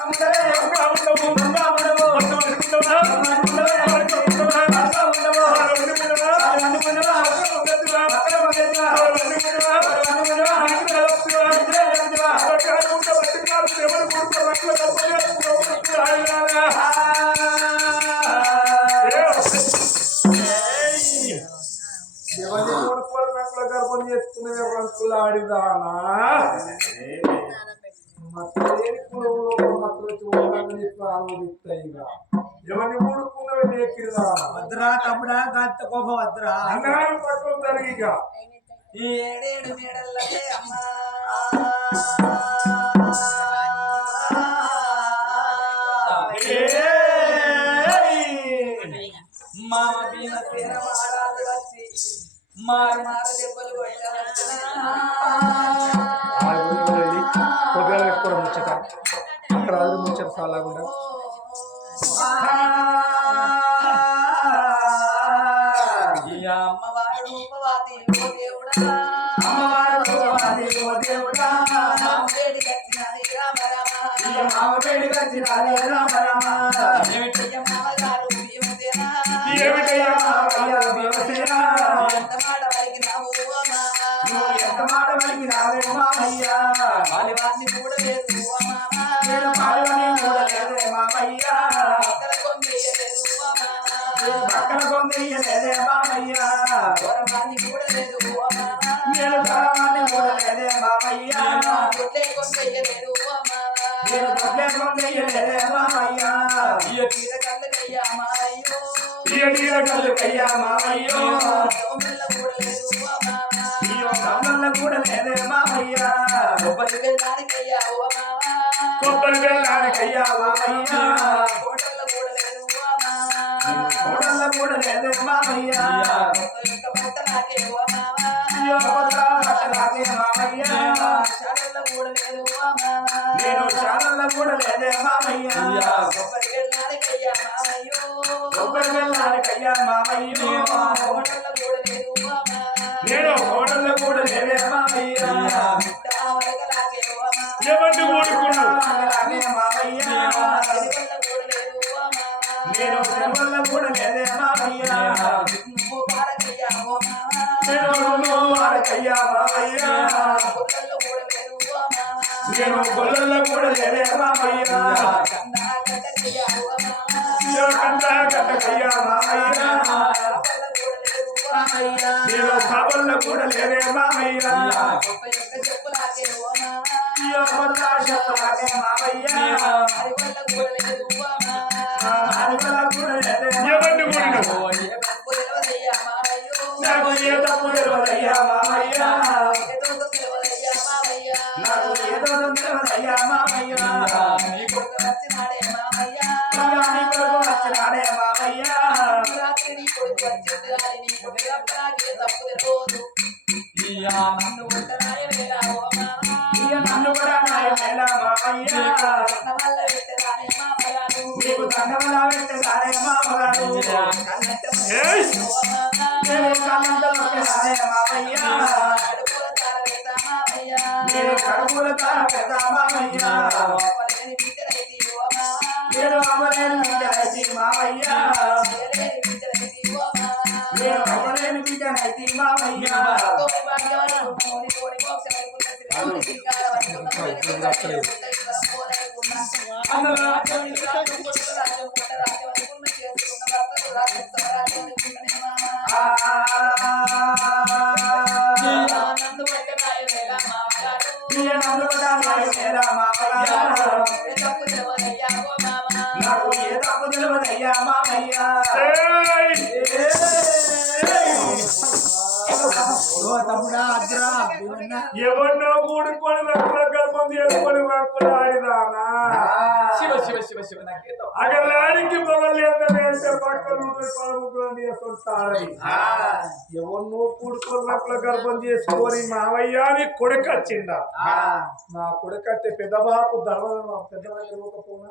ఎవరి తమ్ముడా గంత కోపం వద్దురా అన్నారం పట్టుకుంటారు ఇక. ఈ ఏడేడు మేడల్లకే అమ్మా. మా వీణ తీర మారాలు వచ్చి మారు మారు దెబ్బలు పొగలు పెట్టుకోవడం ముచ్చట అక్కడ ముచ్చట సాలాగుండా అమ్మవారు ఓ దేవుడా. మామ పెళ్ళి వచ్చినారే రామ రామ మామయ్యో దోమల్ల కూడా లేదు మామయ్య కొబ్బరి వెళ్ళడానికయ్యా ఓ అమ్మా కొబ్బరి వెళ్ళానికయ్యా మామయ్య కోడల్లో కూడా లేదే మామయ్య భర్త నాకే ఓ కొత్త రాగే మామయ్య శాలల్లో కూడా లేదు అమ్మా నేను శాలల్లో కూడా లేదే మామయ్యో కొబ్బరి వెళ్ళానికయ్యా మామయ్య కోటల్లో కూడా లేదు నేను కోడల్లో కూడా లేదే మామయ్య. బిడ్డ ఎవరిని ఓడుకున్నావు నేను సెలవుల్లో కూడా లేదే మామయ్యా. నేను వాడకయ్యా నేను కూడా లేదే కొట్టల్లో కూడా లేదే మామయ్య గొప్ప యొక్క ఏ తప్పు తెలవదయ్యా మామయ్యో నాకు ఏ తప్పు తెలియదయ్యా మామయ్య. నన్ను ఉంటనాయ వేళ ఓ మామ ఇక నన్ను కూడా నాయన మామయ్య నా వల్ల పెట్టరానే మామయ్యను నీకు దండమలా పెట్టాడే మామగారు కన్నట్ట ఏయ్! ఓ మామ నేను కన్నంతలో పెట్టాడే మామయ్య కడుపుల తార పెట్ట మామయ్య నేను కడుపుల తార పెద్ద మామయ్య నేను అమ్మలేని బిడ్డనైతి మామయ్య నేను అమ్మలేని బిడ్డనైతి పక్కన పలుముకులు చేసుకుంటారు ఎవరినో కూడుకొని రక్కుల గర్భం చేసుకొని మావయ్య అని కొడుకు వచ్చిందా నా కొడుకు అయితే పెద్ద బాపు ధర్మ పెద్ద ఇవ్వకపోనా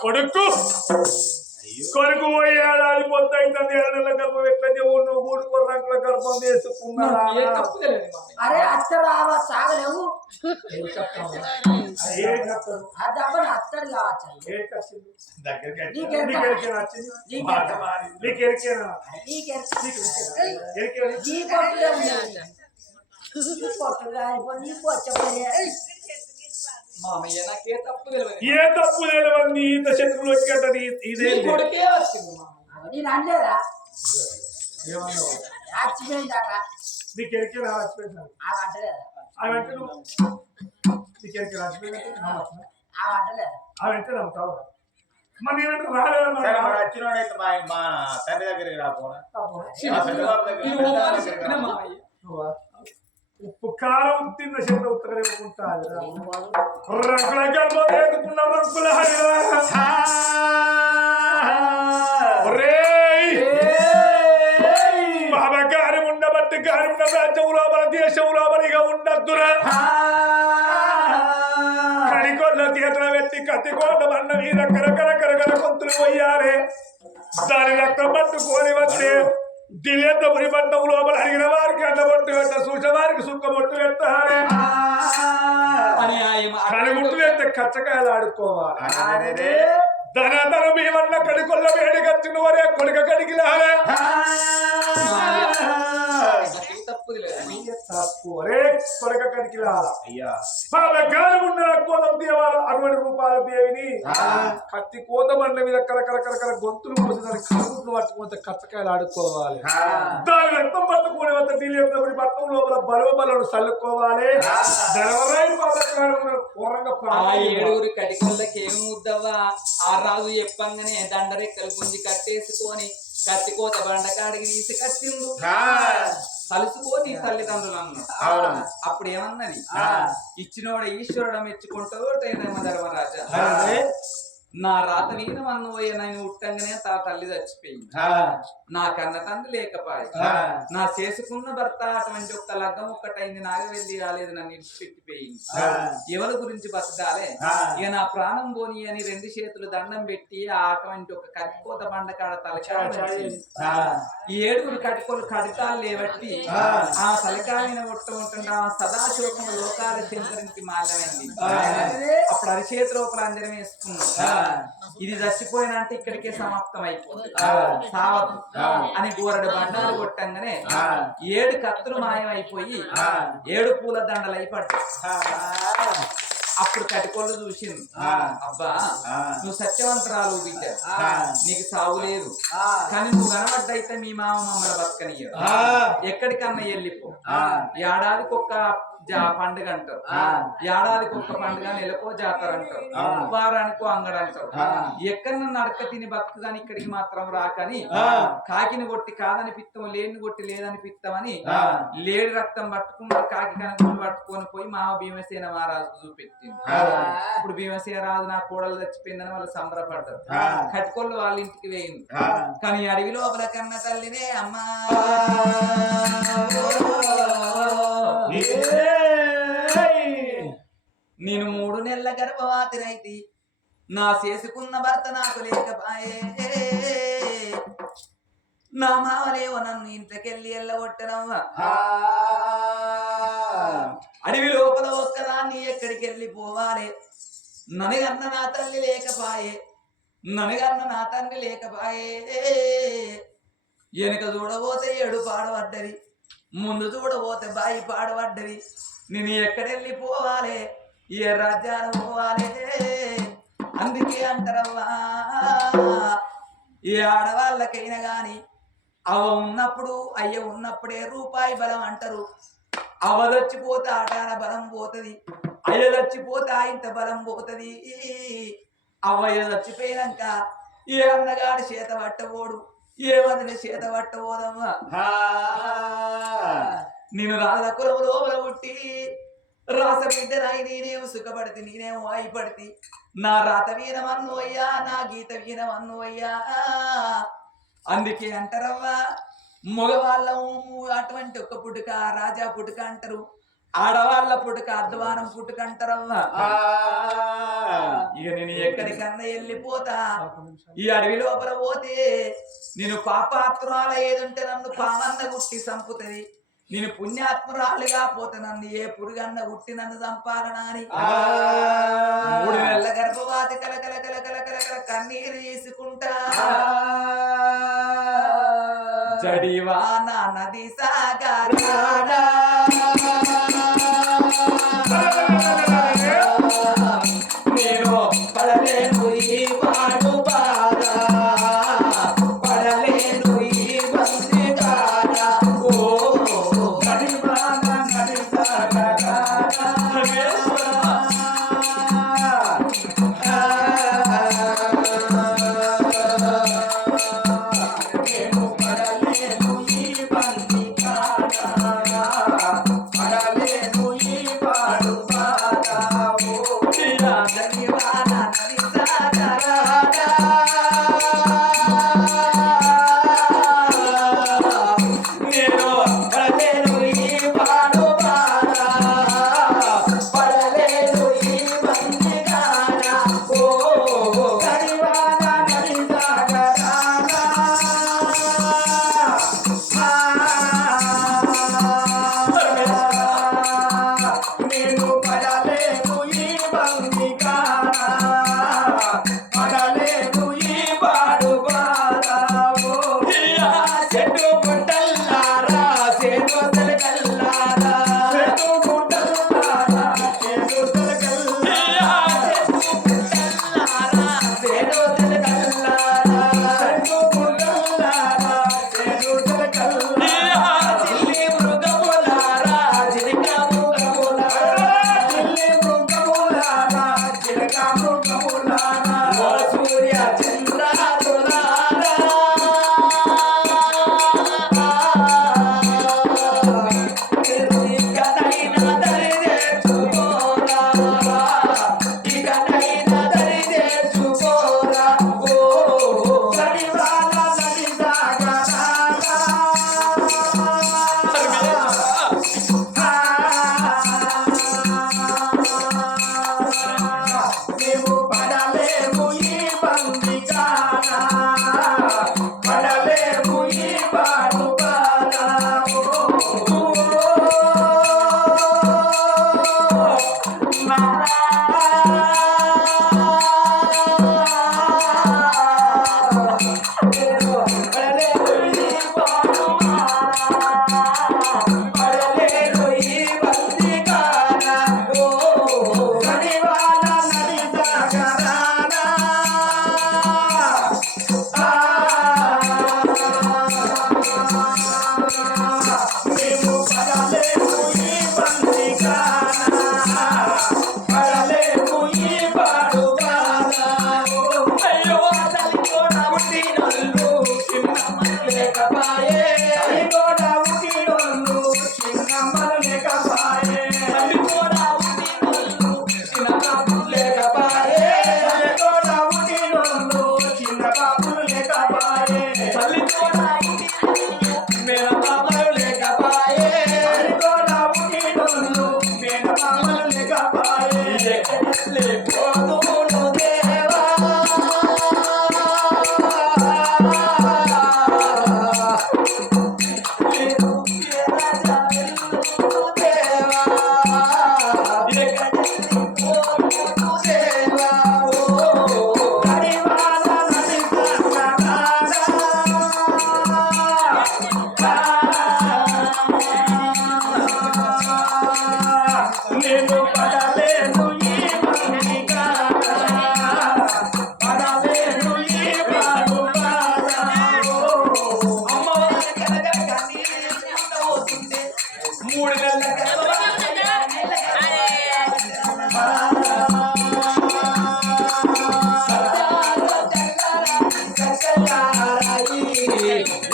కొడుకు నా కొడుకు కొడుకు పోయేడాది పొద్దు అవుతుంది ఏడు నెలల గర్భం ఎట్లా చెవు నువ్వు కూడుకొని రంగుల గర్భం చేసుకున్నా ఏ తప్పు తెలియదు మామయ్య. అరే అత్త రావా సాగలేవు ఏం కట్టారు ఆ దెబ్బని అత్తడు కావచ్చు ఏం కట్టింది నీకెంత? నీకెరికేనా వచ్చింది నీకెంత? మాట మారి. నీకెరికేనా నీకెంత? ఎరికేనా? నీ కొట్టులే ఉన్నాయి. నీ కొట్టు తప్పు తెలియదు ఏ తప్పు నీ ఇంత శత్రువులు వచ్చేటది నీ ఇదేంటి? కొడుకే వచ్చింది మామయ్య. నేను అనలేదా? ఏమన్నావు? యాక్సిడెంట్ అట నీకెరికేనా హాస్పిటల్ ఆ అంటలేదా అవి అంటే ఆ అంటలేదా అవి అంటే నమ్ముతావు? మరి మరి? వచ్చినోడైతే మా తండ్రి దగ్గరికి రాపోనా ఉప్పు కారం తిన్న చేత ఉత్తరే ఉంటాది రంగుల గర్భం వేసుకున్న రంగుల! బాబా గారి ఉండబట్టి గారి ఉన్న రాజ్యంలో మన దేశంలో మనగా ఉండద్దురా. పెట్టి కత్తికోట మీద కరకర కరకర కొంతులు పోయాలి దాని రక్తం పట్టుకొని వస్తే దిలేత పురి పట్టం లోపల అడిగిన వారికి అడ్డబొట్టు పెట్ట చూసిన వారికి సుక్క బొట్టు పెట్టాలి కనుగుట్టు పెడితే కచ్చకాయలు ఆడుకోవాలి ధన ధన భీమన్న కడికొల్ల వేడి కచ్చిన వరే కొడుక కడిగి లాలే నాకే తప్పు. అరే కొడుక కడిగి లాల అయ్యా. బాబా గాలి ఉన్న కోలం దేవాల అటువంటి రూపాల దేవిని. కత్తి కోత బండ మీద కరకర కరకర గొంతులు పోసి దాని కరుగుట్లు పట్టుకుంటే కచ్చకాయలు ఆడుకోవాలి. దాని రక్తం పట్టుకునే వద్ద ఢిల్లీ పట్టణం లోపల బలవ బలను చల్లుకోవాలి. ఆ. ప్రాణాలు ఏడుగురు కటికల్లకి ఏమి ముద్దవ్వా? ఆ రాజు చెప్పంగానే దండరెక్కలు గుంజి కట్టేసుకొని కత్తికోత బండకాడికి తీసి కట్టిండు. కలుసుకోని తల్లిదండ్రులు అన్నాడు. అప్పుడు ఏమన్నది ఇచ్చినోడ ఈశ్వరుడు మెచ్చుకుంటావు ధర్మరాజా. నా రాత మీద మన్ను పోయే నేను ఉట్టంగానే తా తల్లి చచ్చిపోయింది. నా కన్న తండ్రి లేకపాయ. నా చేసుకున్న భర్త అటువంటి ఒక్క లగ్గం ఒక్కటైంది నాగవెల్లి రాలేదు నన్ను ఇడిచిపెట్టిపోయింది. ఎవరి గురించి బతకాలే? ఇక నా ప్రాణం పోని అని రెండు చేతులు దండం పెట్టి ఆ అటువంటి ఒక కట్టిపోత బండ కాడ తలకాయ ఈ ఏడుగురు కట్టుకోలు కడితాలు లేబట్టి ఆ. తలకాయన ఒట్ట ఉంటుండ సదాశోకం లోకాల చింతరించి మాలమైంది. అప్పుడు అరిచేతి లోపల అంజనం వేసుకున్నాం. ఇది చచ్చిపోయినా అంటే ఇక్కడికే సమాప్తం అయిపోతుంది అని గోరడు బండాలు కొట్టంగానే ఏడు కత్తులు మాయమైపోయి ఏడు పూల దండలు అయిపడ్డాయి. అప్పుడు కటికొల్లు చూసింది. అబ్బా నువ్వు సత్యవంతరాలు బిడ్డ. నీకు సావు లేదు. కానీ నువ్వు కనబడ్డైతే మీ మామ మమ్మల్ని బతకనియ్యరు. ఎక్కడికన్నా వెళ్ళిపో. ఏడాదికి ఒక్క జా పండుగ అంటారు ఏడాదికి ఒక్క పండుగ నెలకో జాతర అంటారు. వారానికో అంగడు అంటారు. ఎక్కడన్నా నడక తిని బతుకు కానీ ఇక్కడికి మాత్రం రాకని కాకిని కొట్టి కాదని పిత్తం లేని కొట్టి లేదని పిత్తమని లేడి రక్తం పట్టుకున్న కాకి కనుకొని పట్టుకొని పోయి మామ భీమసేన మహారాజు చూపెట్టింది. ఇప్పుడు భీమసేన రాజు నా కోడలు చచ్చిపోయిందని వాళ్ళు సంబరపడ్డారు. కట్టుకోళ్ళు వాళ్ళ ఇంటికి వేయింది. కానీ అడవి లోపల కన్న తల్లినే అమ్మా. నేను మూడు నెలల గర్భవాతినైతి నా చేసుకున్న భర్త నాకు లేకపాయే. నా మావలేవో నన్ను ఇంట్లోకెళ్ళి ఎల్లగొట్టనవ్వా అడవి లోపల ఒక్కదాన్ని ఎక్కడికి వెళ్ళిపోవాలి ననగన్న నా తల్లి లేకపాయే ననగన్న నా తండ్రి లేకపాయే. వెనుక చూడబోతే ఏడు పాడబడ్డది ముందు చూడబోతే బాయి పాడబడ్డది నేను ఎక్కడెళ్ళి పోవాలి? ఏ రాజ్యాలు పోవాలి. అందుకే అంటారవ్వా. ఏ ఆడవాళ్ళకైనా గాని అవ ఉన్నప్పుడు అయ్య ఉన్నప్పుడే రూపాయి బలం అంటారు. అవదొచ్చిపోతే ఆటాన బలం పోతది అయ్యదొచ్చిపోతే ఆయంత బలం పోతది. అవ్వయ్య చచ్చిపోయినాక ఏ అన్నగాడు చేత పట్టబోడు ఏ మందిని చేత పట్టబోదమ్మా నేను రాధ కులము లోపల పుట్టి రాసబిడ్డరాయి నేనేమో సుఖపడితి నేనేమో ఆయిపడితి నా రాత వీణమన్ను అయ్యా నా గీత వీణమన్ను అయ్యా. అందుకే అంటారవ్వా మగవాళ్ళము అటువంటి ఒక పుట్టుక రాజా పుట్టుక అంటారు. ఆడవాళ్ళ పుట్టుక అర్ధవారం పుట్టుక అంటారవ్వా. ఇక నేను ఎక్కడికన్నా వెళ్ళిపోతా. ఈ అడవి లోపల పోతే నేను పాపాత్రాల ఏదుంటే నన్ను పామన్న గుట్టి చంపుతుంది. నేను పుణ్యాత్మురాలుగా పోతే నన్ను ఏ పురుగన్న ఉట్టి నన్ను చంపాలనా అని గర్భవాతి కల కల కల కల కల కల కన్నీరు తీసుకుంటా. జడివాన నది సాగరాడా నేను పడలేను ఈ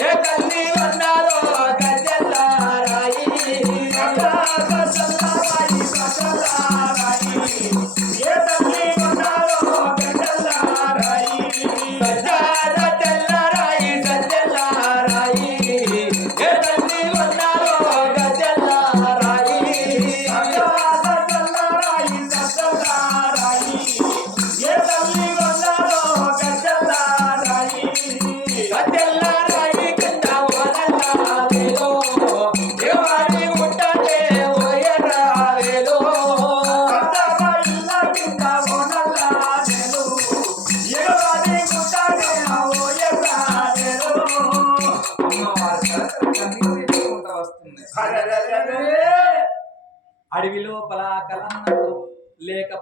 ఏ తల్లి ఉన్నారో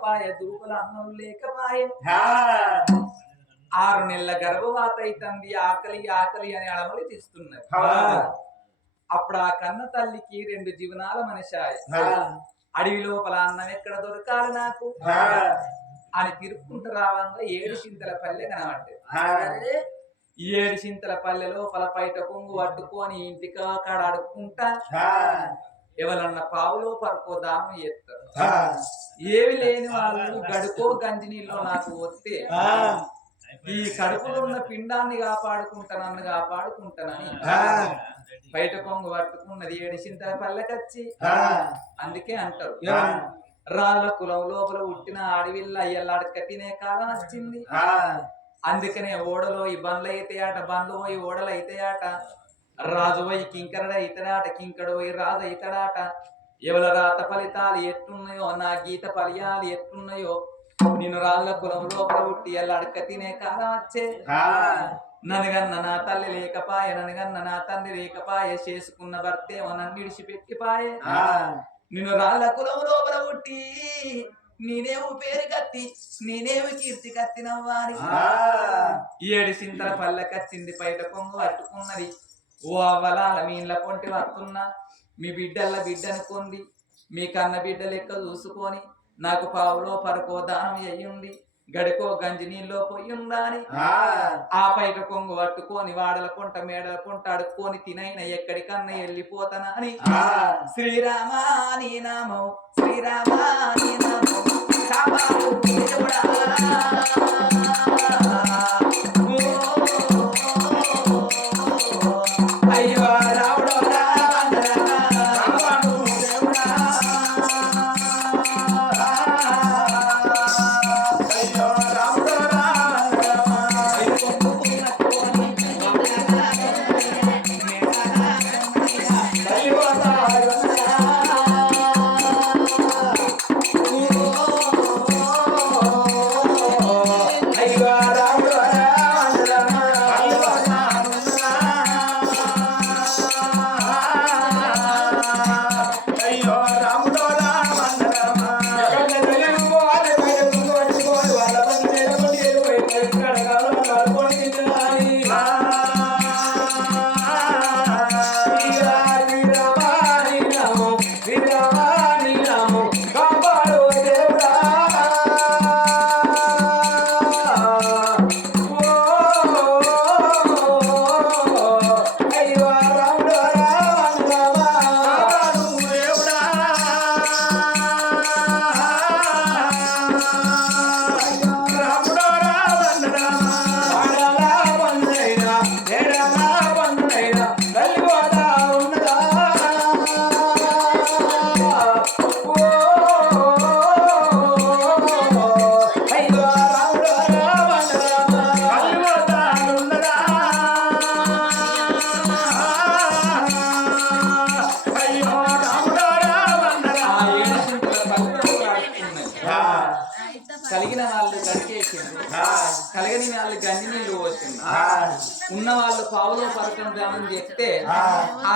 లేకపాయ దూపల అన్నం లేకపాయ ఆరు నెలల గర్భవాత అయితుంది ఆకలి ఆకలి అని అడమలి తీస్తున్నది అప్పుడు ఆ కన్న తల్లికి రెండు జీవనాల మనిషాయ. అడవి లోపల అన్నం ఎక్కడ దొరకాలి నాకు? అని తిరుక్కుంటూ రావంగా ఏడు చింతల పల్లె కనబడ్డది. ఏడు చింతల పల్లె లోపల బయట కొంగు పట్టుకొని ఇంటికి కాడ అడుక్కుంటా ఎవరన్నా పావులో పరుకో దానం చేస్తారు. ఏవి లేని వాళ్ళు గడుకో గంజి నీళ్ళు నాకు వస్తే ఈ కడుపులో ఉన్న పిండాన్ని కాపాడుకుంటా నన్ను కాపాడుకుంటానని. బయట కొంగు పట్టుకున్నది ఏడు చింతల పల్లెకచ్చి. అందుకే అంటారు. రాళ్ళ కులం లోపల పుట్టిన ఆడవిల్ల అయ్యల్లాడక తినే కాలం వచ్చింది. అందుకనే ఓడలో ఈ బండ్లు అయితే ఆట బండ్లు పోయి ఓడలు అయితే ఆట. రాజు పోయి కింకరడ ఇతడాట కింకడు పోయి రాజు ఇతడాట ఎవల రాత ఫలితాలు ఎట్టున్నాయో నా గీత ఫలియాలు ఎట్టున్నాయో నేను రాళ్ళ కులం లోపల పుట్టి ఎల్లాడక తినే కాలం వచ్చే ననగన్న నా తల్లి లేకపాయ ననగన్న నా తండ్రి లేకపాయ చేసుకున్న భర్తేమో నన్ను విడిచిపెట్టిపాయే. నిన్ను రాళ్ళ కులం లోపల పుట్టి నేనేమో పేరు కత్తి నేనేమో కీర్తి కత్తినవ్వాలి ఏడు సింతల పల్లె కచ్చింది బయట కొంగు పట్టుకున్నది ఓ అవ్వలాల మీ ఇండ్ల పొంటి వస్తున్నా మీ బిడ్డల్ల బిడ్డ అనుకుంది మీ కన్న బిడ్డ లెక్క చూసుకొని నాకు పావులో పరకో దానం అయ్యింది గడికో గంజి నీళ్ళలో పోయిందా అని ఆ. పైట కొంగు పట్టుకొని వాడల కొంట మేడల కొంట అడుక్కొని తినైన ఎక్కడికన్నా వెళ్ళిపోతానా అని. శ్రీరామ నీ నామం శ్రీరామ నీ నామం దానం చెప్తే ఆ